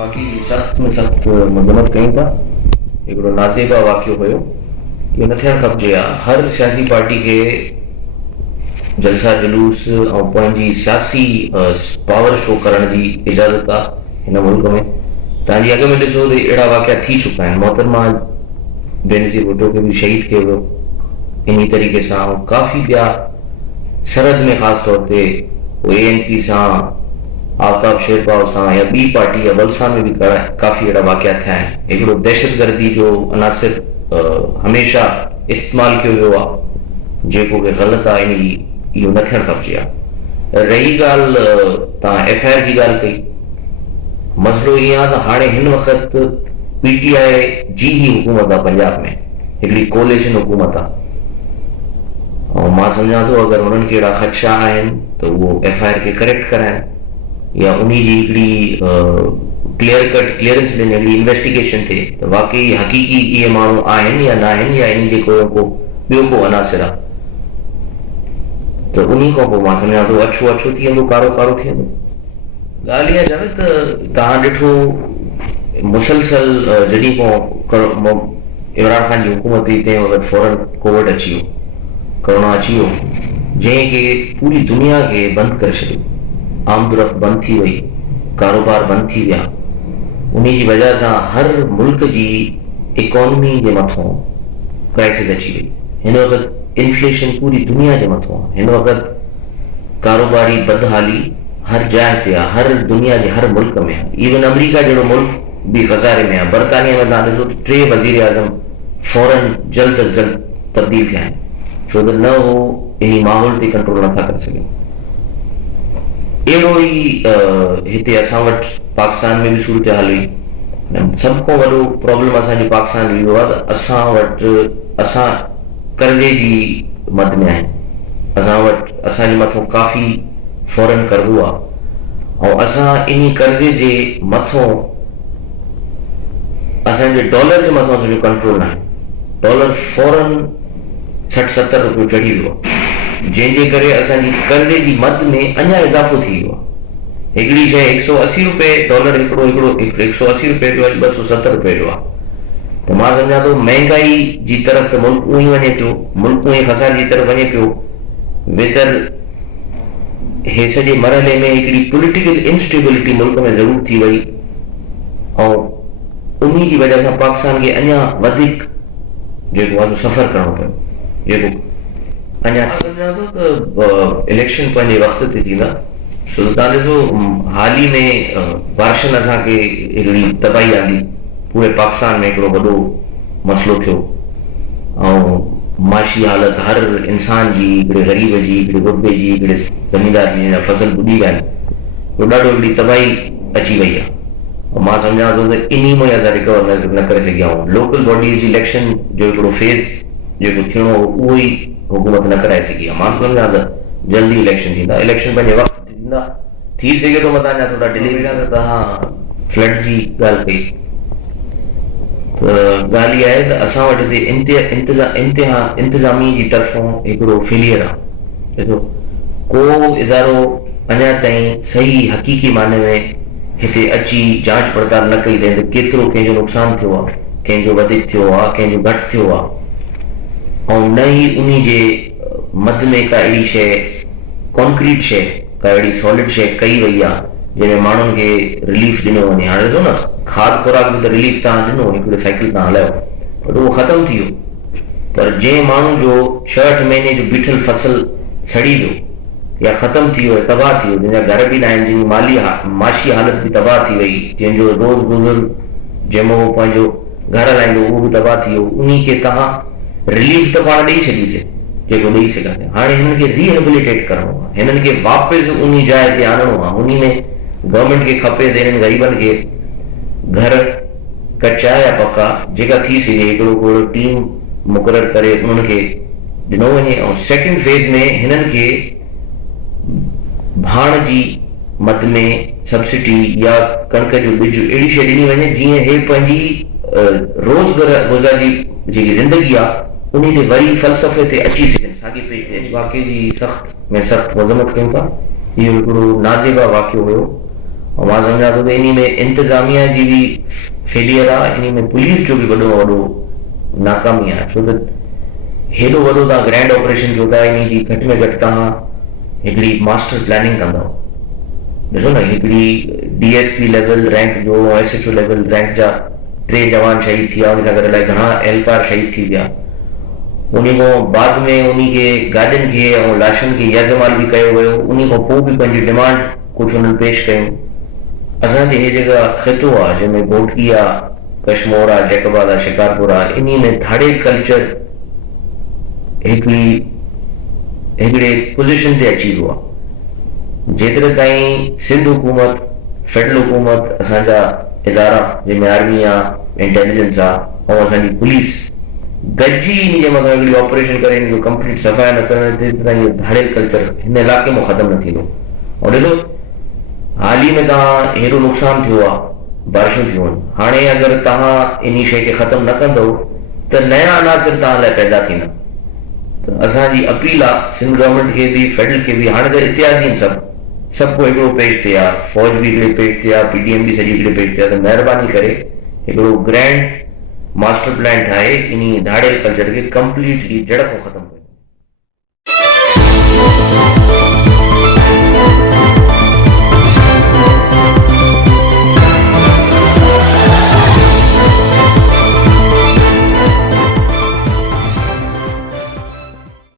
वाकई सख़्त में सख़्त मज़म्मत कयूं था। हिकिड़ो नाज़ेबा वाक़ियो हुयो, इहो न थियणु खपिजे हा। हर सियासी पार्टी खे जलसा जुलूस ऐं पंहिंजी सियासी पावर शो करण जी इजाज़त आहे हिन मुल्क में। तव्हांजी अॻ में ॾिसो त अहिड़ा वाक़िया थी चुका आहिनि। मोहतरमा बेनज़ीर भुट्टो खे बि शहीद कयो वियो इन तरीक़े सां। काफ़ी ॿिया सरहद में ख़ासि तौर ते ANP सां, आफ्ताब शेरपाव सां या ॿी पार्टी या बलसान में बि काफ़ी अहिड़ा वाक़िया थिया आहिनि। हिकिड़ो दहशतगर्दी जो अनासिर हमेशह इस्तेमालु कयो वियो आहे जेको कि ग़लति आहे। इहो न थियणु खपिजे हा। रही ॻाल्हि तव्हां FIR जी ॻाल्हि कई, मसइलो ईअं आहे त हाणे हिन वक़्तु PTI जी ही हुकूमत आहे पंजाब में, हिकिड़ी कोलिशन हुकूमत आहे। ऐं मां सम्झां थो अगरि हुननि खे अहिड़ा ख़दशा आहिनि त उहो FIR खे करेक्ट कराइनि या उन जी हिकिड़ी क्लियर कट क्लियरेंस ॾियनि, हिकिड़ी इन्वेस्टिगेशन थिए त वाकई हक़ीक़ी इहे माण्हू आहिनि या न आहिनि या इन जे को ॿियो को अनासिर आहे। त उन खां पोइ मां सम्झां थो अछो अछो थी वेंदो, कारो कारो थी वेंदो। ॻाल्हि इहा चवे त तव्हां ॾिठो मुसलसल जॾहिं को इमरान ख़ान जी हुकूमत हुई तंहिं वक़्तु फौरन कोविड अची वियो, कोरोना अची वियो, जंहिंखे पूरी दुनिया खे बंदि करे छॾियो। आमदरफ़्त बंदि थी वई, कारोबार बंदि थी विया। उन जी वजह सां हर मुल्क जी इकोनॉमी जे मथां क्राइसिस अची वई। हिन वक़्तु इन्फ्लेशन पूरी दुनिया जे मथां आहे। हिन वक़्तु कारोबारी बदहाली हर जाइ ते आहे, हर दुनिया जे हर मुल्क में आहे। इवन अमेरिका जहिड़ो मुल्क बि ख़ज़ारे में आहे। बरतानिया में तव्हां ॾिसो त 3 वज़ीर आज़म फौरन जल्द अज़ जल्द तब्दील थिया आहिनि, छो त न हो इन माहौल ते कंट्रोल नथा करे सघनि। अहिड़ो ई हिते असां वटि पाकिस्तान में बि सूरत हाल हुई। सभ खां वॾो प्रॉब्लम असांजे पाकिस्तान में इहो आहे त असां कर्ज़े जी मद में आहिनि। असांजे मथां काफ़ी फौरन कर्ज़ो आहे ऐं असां इन कर्ज़े जे मथां असांजे डॉलर जे मथां सॼो कंट्रोल न आहे। डॉलर फौरन 60-70 रुपयो चढ़ी वियो आहे, जंहिंजे करे असांजी कर्ज़े जी मद में अञा इज़ाफ़ो थी वियो आहे। हिकिड़ी शइ 180 रुपए डॉलर हिकिड़ो 180 रुपए जो अॼु 270 रुपए जो आहे। त मां सम्झां थो महांगाई जी तरफ़ त मुल्क उहो ई वञे पियो, मुल्क उहो ई ख़सार जी तरफ़ वञे पियो। वेतर हे सॼे मरहले में हिकिड़ी पॉलिटिकल इंस्टेबिलिटी मुल्क में ज़रूर थी वई ऐं उन जी वजह सां पाकिस्तान खे अञा वधीक जेको आहे सफ़र करणो पियो। जेको अञा सम्झां थो त इलेक्शन पंहिंजे वक़्त ते थींदा। छो त तव्हां ॾिसो हाल ई में बारिशनि असांखे हिकिड़ी तबाही आंदी, पूरे पाकिस्तान में हिकिड़ो वॾो मसइलो थियो ऐं माशी हालत हर इंसान जी, हिकिड़े ग़रीब जी, हिकिड़े गुरबे जी, हिकिड़े ज़मींदार जी फसल ॿुॾी विया आहिनि। उहो ॾाढो हिकिड़ी तबाही अची वई आहे ऐं मां सम्झां थो त इन में असां रिकवर न करे सघिया आहियूं। लोकल बॉडीज़ जी इलेक्शन जो हिकिड़ो फेज़ जेको थियणो हो उहो ई हुकूमत न कराए सघी आहे। मां सम्झां त जल्दी इलेक्शन थींदा, इलेक्शन पंहिंजे वक़्त ते थींदा। थी सघे थो मथां अञा थोरा डिले बि त तव्हां फ्लड जी ॻाल्हि कई त ॻाल्हि इहा आहे त असां वटि हिते इंतिज़ामी जी तरफ़ां हिकिड़ो फेलियर आहे। ॾिसो को इदारो अञा ताईं सही हक़ीक़ी माने में हिते अची जांच पड़ताल न कई अथई त केतिरो कंहिंजो नुक़सानु थियो आहे, कंहिंजो वधीक थियो आहे, कंहिंजो घटि थियो आहे। ऐं न ई उन जे मद में का अहिड़ी शइ कॉन्क्रीट शइ, का अहिड़ी सॉलिड शइ कई वई आहे जंहिंमें माण्हुनि खे रिलीफ ॾिनो वञे। हाणे ॾिसो न खाद खुराक में त रिलीफ तव्हां ॾिनो, हिकिड़ो साइकिल तव्हां हलायो, पर उहो ख़तमु थी वियो। पर जंहिं माण्हू जो 6-8 महीने जो बीठल फसल सड़ी वियो या ख़तमु थी वियो, तबाह थी वियो, जंहिंजा घर बि न आहिनि, जंहिंजी माशी हालत बि तबाह थी वई, जंहिंजो रोज़ गुज़र जंहिंमें उहो पंहिंजो घर हलाईंदो उहो बि तबाह थी वियो, उन खे तव्हां रिलीफ त पाण ॾेई छॾीसीं जेको ॾेई सघंदे। हाणे हिननि खे रिहेबिलिटेट करणो आहे, हिननि खे वापसि उन जाइ ते आणणो आहे। उन में गवर्नमेंट खे खपे त हिननि ग़रीबनि खे घर कचा या पका जेका थी सघे हिकिड़ो को टीम मुक़ररु करे उन्हनि खे ॾिनो वञे। ऐं सेकेंड फेज़ में हिननि खे भाण जी मद में सब्सिडी या कणिक जो ॿिज अहिड़ी शइ ॾिनी वञे जीअं हे पंहिंजी रोज़गुज़ार जी जेकी ज़िंदगी आहे उन ते वरी फ़लसफ़े ते अची सघनि, साॻी पेज ते वाक़ई जी सख़्त में सख़्त मज़म्मत कयूं था। इहो हिकिड़ो नाज़ेबा वाक़ियो हुयो और मां सम्झां थो त इन में इंतज़ामिया जी भी फेलियर आहे, इन में पुलिस जो भी वॾो में वॾो नाकामी आहे। छो त हेॾो वॾो तव्हां ग्रैंड ऑपरेशन कयो था, इन जी घटि में घटि तव्हां हिकिड़ी मास्टर प्लानिंग कंदव। ॾिसो न, हिकिड़ी DSP लेवल रैंक जो SHO लेवल रैंक जा 3 जवान शहीद थी विया, उन सां गॾु इलाही घणा एहलकार शहीद थी विया। उन खां बाद में उन खे गाॾियुनि खे ऐं लाशुनि खे यजमाल भी कयो वियो। उन खां पोइ बि पंहिंजी डिमांड कुझु उन्हनि पेश कयूं। असांजे हे जेका ख़ितो आहे जंहिंमें घोटकी आहे, कशमोर आहे, जैकबाद आहे, शिकारपुर आहे, इन में धाड़े कल्चर हिकिड़े पोज़ीशन ते अची वियो आहे। जेतिरे ताईं सिंध हुकूमत, फेडरल हुकूमत, असांजा इदारा जंहिंमें आर्मी आहे, इंटेलिजेंस आहे ऐं असांजी पुलिस गॾिजी इन जे मथां हिकिड़ी ऑपरेशन करे इन जो कंप्लीट सफ़ाया न करण, तेसिताईं ताईं इहो धाड़ेल कल्चर हिन इलाइक़े में ख़तमु न थींदो। ऐं ॾिसो, हाल ई में तव्हां हेॾो नुक़सानु थियो आहे, बारिशूं थियूं आहिनि, हाणे अगरि तव्हां इन शइ खे ख़तमु न कंदव त नया अनासिर तव्हां लाइ पैदा थींदा। त असांजी अपील आहे सिंध गवर्नमेंट खे बि, फेडरल खे बि, हाणे त इतिहादी आहिनि सभु को हिकिड़ो पेज ते आहे, फौज बि हिकिड़े पेज ते आहे, PTM बि सॼी हिकिड़े पेज ते आहे। त महिरबानी करे हिकिड़ो ग्रैंड मास्टर प्लान ठाहे इन धाड़ेल कल्चर खे कंप्लीटली जड़ खां ख़तमु कयो।